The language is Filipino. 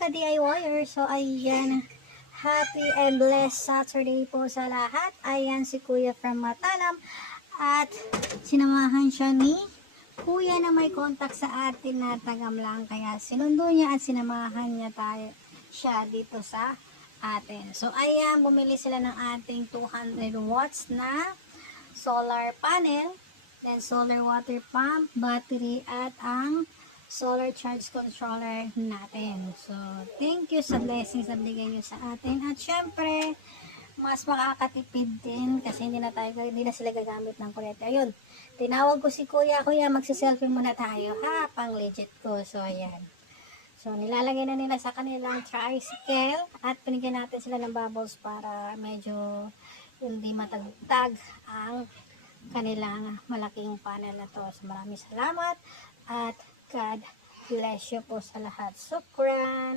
ka-DIYer. So, ayan. Happy and blessed Saturday po sa lahat. Ayan si Kuya from Matalam. At sinamahan siya ni Kuya na may contact sa atin na tagamlang. Kaya sinundo niya at sinamahan niya siya dito sa atin. So, ayan. Bumili sila ng ating 200 watts na solar panel. Then, solar water pump, battery, at ang solar charge controller natin. So, thank you sa blessings na bigay nyo sa atin. At syempre, mas makakatipid din kasi hindi na sila gagamit ng kuryente. Ayun, tinawag ko si Kuya, magsiselfie muna tayo ha, pang legit ko. So, ayan. So, nilalagay na nila sa kanilang tricycle at pinigyan natin sila ng bubbles para medyo hindi matagtag ang kanilang malaking panel na to. So, maraming salamat at God bless you po sa lahat. Sukran!